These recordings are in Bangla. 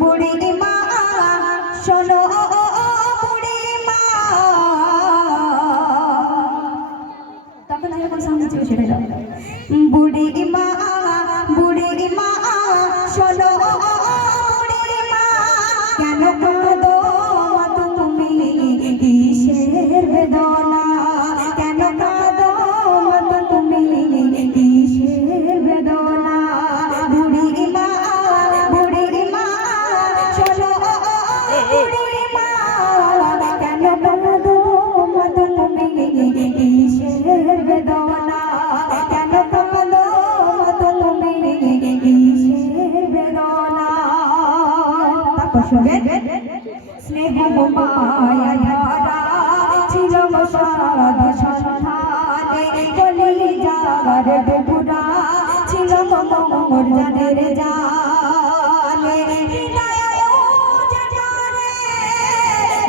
বুড়ি মা শোনো বুড়ি মা, তখন যেরকম সামনে ছিল সেটাই দাও। বুড়ি মা শোনো বুড়ি মা, কেন কাঁদো মা তুমি কিসের বেদনা, কেন কাঁদো মা তুমি কিসের বেদনা। বুড়ি মা শোনো বুড়ি মা, কেন কাঁদো মা তুমি কিসের বেদনা, কেন কাঁদো মা তুমি কিসের বেদনা। তারপর শোনেন, স্নেহ মায়া ধারা ছিল সাধ সন্ধানে, কলিজার ডুবুরা ছিল মোর জানের জানে।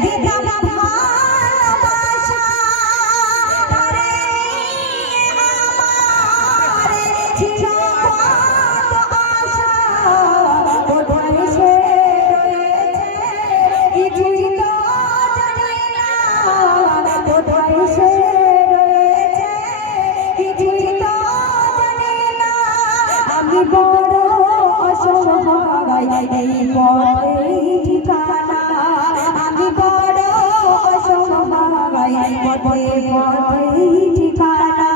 দিতাম ভালোবাসা তারে আমার ছিল কত আশা, কোথায় সে রয়েছে কিছুই তো জানি না, কোথায় সে রয়েছে কিছুই তো জানি না। আমি বড় অসহায় এই পথেই ঠিকানা, আমি বড় অসহায় পথেই ঠিকানা।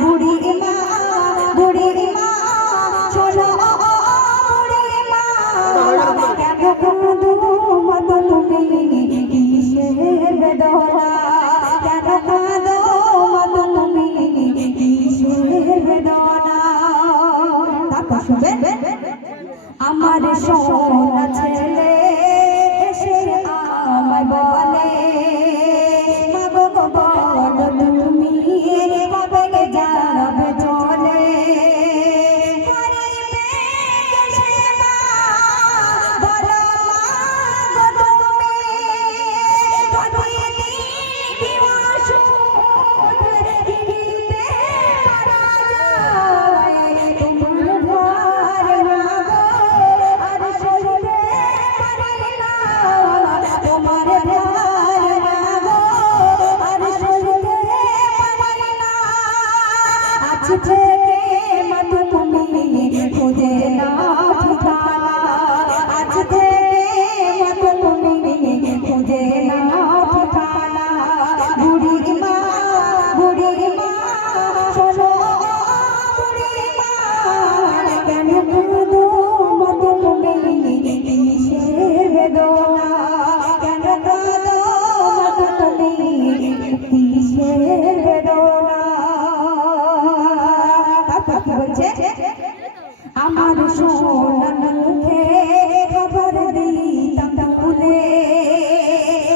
বুড়ি মা শোনো বুড়ি মা, কেন কাঁদো মা তুমি কিসের বেদনা, কেন কাঁদো মা তুমি কিসের বেদনা। তারপর শুনবেন, আমার সোনা ছেলে এসে আমায় বলে, মা গো বলো তুমি কবে যাবে চলে। বলো মা গো তুমি কতদিন দিবা সুখ দিতে পারা যায়, তোমার ভার মা গো আর সইতে পারি না, তোমার ভার মা গো আর সইতে পারি না। আজ থেকে মা তুমি খুঁজে নাও ঠিকানা, আজ থেকে মা তুমি খুঁজে নাও ঠিকানা। বুড়ি মা শোনো বুড়ি মা, কেন কাঁদো মা তুমি কিসের বেদনা, কেন কাঁদো মা তুমি কিসের বেদনা। তারপর কি বলছে, আমার সোনা মুখে খবর দিতাম তুলে,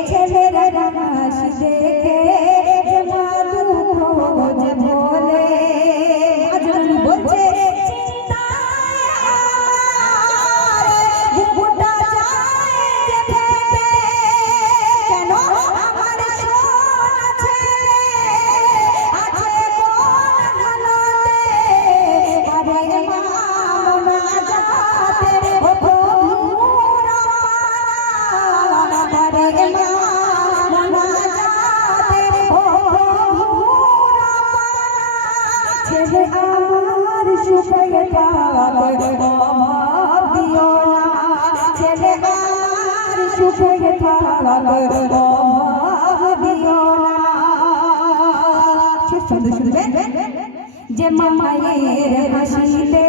ছেলেরা হাসি দেখে যে মা দুঃখ যে ভোলে। আজরানি বলছে, চিন্তায় আমার বুকটা যায় যে ফেটে, কেন আমার সোনা ছেলে আছে কোন ধানতে, আরে মা মোনা যাতে ও প্রভু রব্বানা, আরে মা মোনা যাতে ও প্রভু রব্বানা। ছেলে আমার সুখে থাক অভাব দিও না, ছেলে আমার সুখে থাক অভাব দিও না। শেষ শব্দ শুনবেন, যে মায়ের হাসিতে